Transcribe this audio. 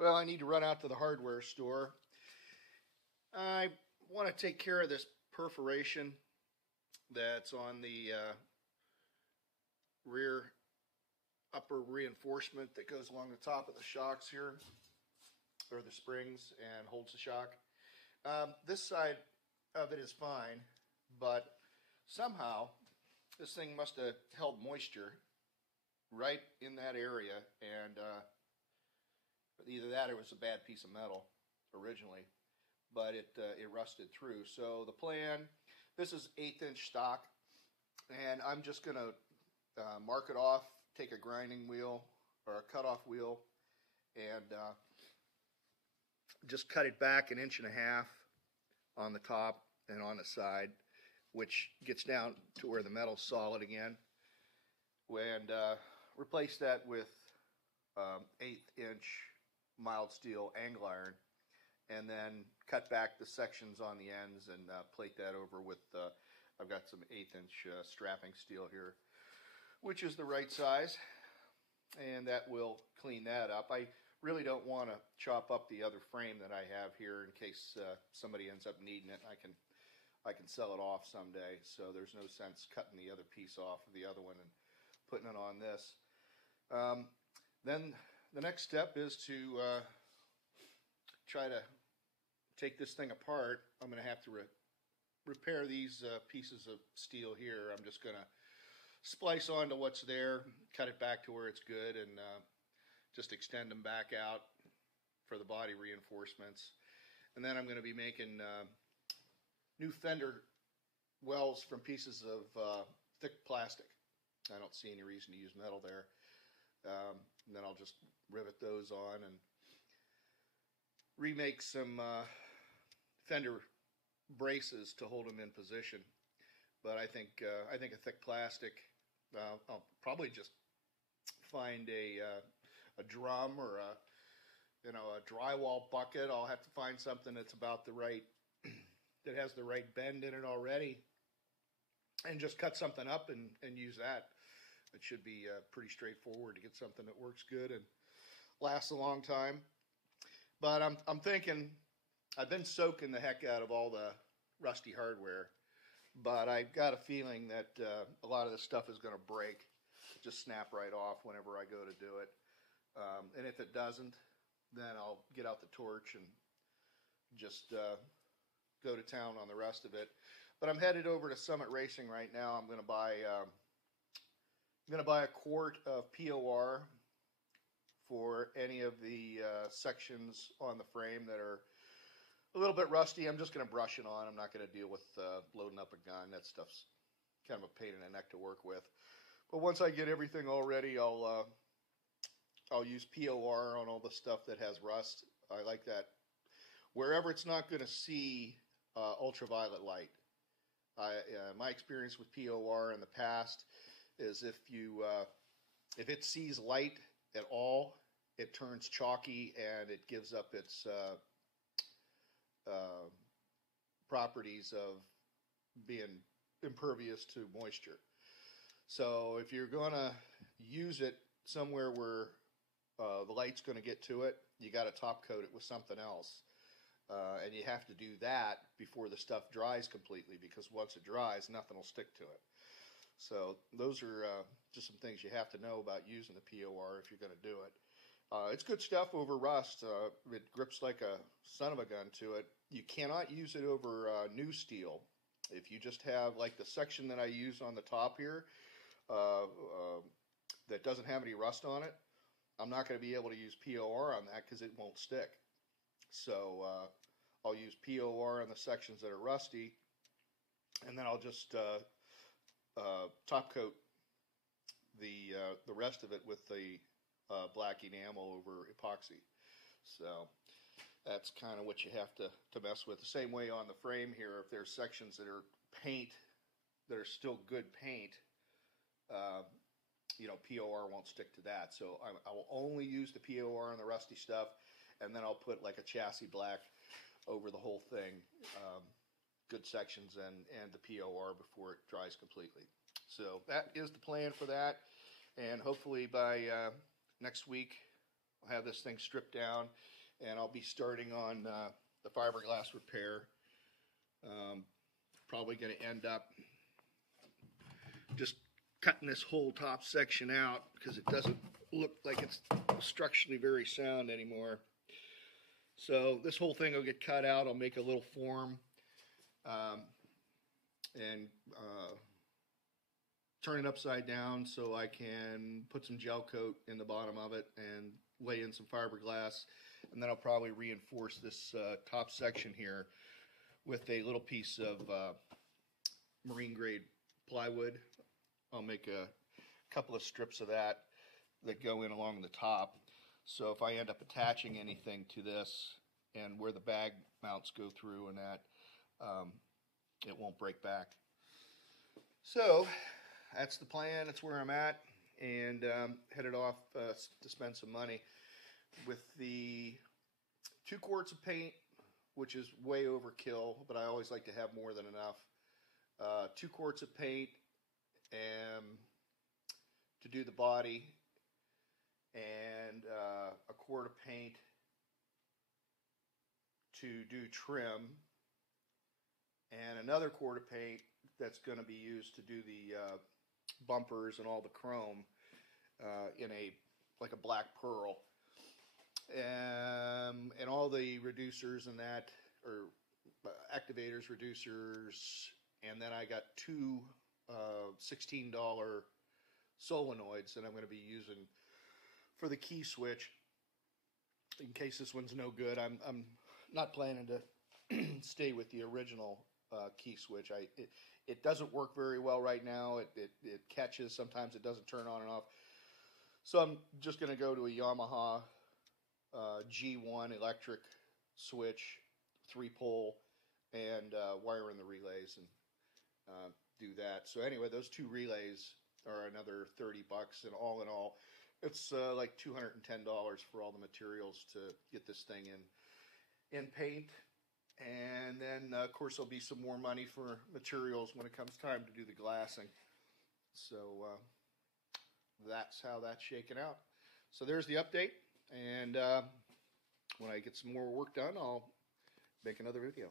Well, I need to run out to the hardware store. I want to take care of this perforation that's on the rear upper reinforcement that goes along the top of the shocks here, or the springs, and holds the shock. This side of it is fine, but somehow this thing must have held moisture right in that area, and either that or it was a bad piece of metal originally, but it rusted through. So the plan, this is 1/8" stock, and I'm just going to mark it off, take a grinding wheel or a cutoff wheel, and just cut it back 1.5 inches on the top and on the side, which gets down to where the metal's solid again, and replace that with 1/8" mild steel angle iron, and then cut back the sections on the ends and plate that over with I've got some 1/8" strapping steel here, which is the right size, and that will clean that up. I really don't want to chop up the other frame that I have here in case somebody ends up needing it. I can sell it off someday, so there's no sense cutting the other piece off of the other one and putting it on this. Then the next step is to try to take this thing apart. I'm going to have to repair these pieces of steel here. I'm just going to splice onto what's there, cut it back to where it's good, and just extend them back out for the body reinforcements. And then I'm going to be making new fender wells from pieces of thick plastic. I don't see any reason to use metal there. And then I'll just rivet those on and remake some fender braces to hold them in position. But I think a thick plastic. I'll probably just find a drum or a drywall bucket. I'll have to find something that's about the right that has the right bend in it already, and just cut something up and use that. It should be pretty straightforward to get something that works good and lasts a long time. But I'm thinking, I've been soaking the heck out of all the rusty hardware, but I've got a feeling that a lot of this stuff is going to break, just snap right off whenever I go to do it. And if it doesn't, then I'll get out the torch and just go to town on the rest of it. But I'm headed over to Summit Racing right now. I'm going to buy a quart of POR for any of the sections on the frame that are a little bit rusty. I'm just going to brush it on. I'm not going to deal with loading up a gun. That stuff's kind of a pain in the neck to work with. But once I get everything all ready, I'll use POR on all the stuff that has rust. I like that. Wherever it's not going to see ultraviolet light. My experience with POR in the past is if it sees light at all, it turns chalky and it gives up its properties of being impervious to moisture. So if you're going to use it somewhere where the light's going to get to it, you got to top coat it with something else. And you have to do that before the stuff dries completely, because once it dries, nothing will stick to it. So those are just some things you have to know about using the POR if you're going to do it. It's good stuff over rust. It grips like a son of a gun to it. You cannot use it over new steel. If you just have like the section that I use on the top here that doesn't have any rust on it, I'm not going to be able to use POR on that because it won't stick. So I'll use POR on the sections that are rusty, and then I'll just top coat the rest of it with the black enamel over epoxy. So that's kind of what you have to mess with. The same way on the frame here, if there's sections that are paint that are still good paint, POR won't stick to that. So I will only use the POR on the rusty stuff, and then I'll put like a chassis black over the whole thing, good sections and the POR before it dries completely. So that is the plan for that, and hopefully by next week I'll have this thing stripped down, and I'll be starting on the fiberglass repair. Probably going to end up just cutting this whole top section out because it doesn't look like it's structurally very sound anymore. So this whole thing will get cut out. I'll make a little form and turn it upside down so I can put some gel coat in the bottom of it and lay in some fiberglass. And then I'll probably reinforce this top section here with a little piece of marine grade plywood. I'll make a couple of strips of that go in along the top. So if I end up attaching anything to this and where the bag mounts go through and that, it won't break back. So that's the plan. That's where I'm at, and headed off to spend some money with the 2 quarts of paint, which is way overkill, but I always like to have more than enough. 2 quarts of paint to do the body, and a quart of paint to do trim, and another quart of paint that's going to be used to do the bumpers and all the chrome in like a black pearl, and all the reducers and that, or activators, reducers, and then I got 2 $16 solenoids that I'm going to be using for the key switch. In case this one's no good, I'm not planning to stay with the original key switch. It doesn't work very well right now. It catches. Sometimes it doesn't turn on and off. So I'm just going to go to a Yamaha G1 electric switch, 3-pole, and wire in the relays and do that. So anyway, those 2 relays are another $30, and all in all, it's like $210 for all the materials to get this thing in paint. And then, of course, there'll be some more money for materials when it comes time to do the glassing. So that's how that's shaken out. So there's the update. And when I get some more work done, I'll make another video.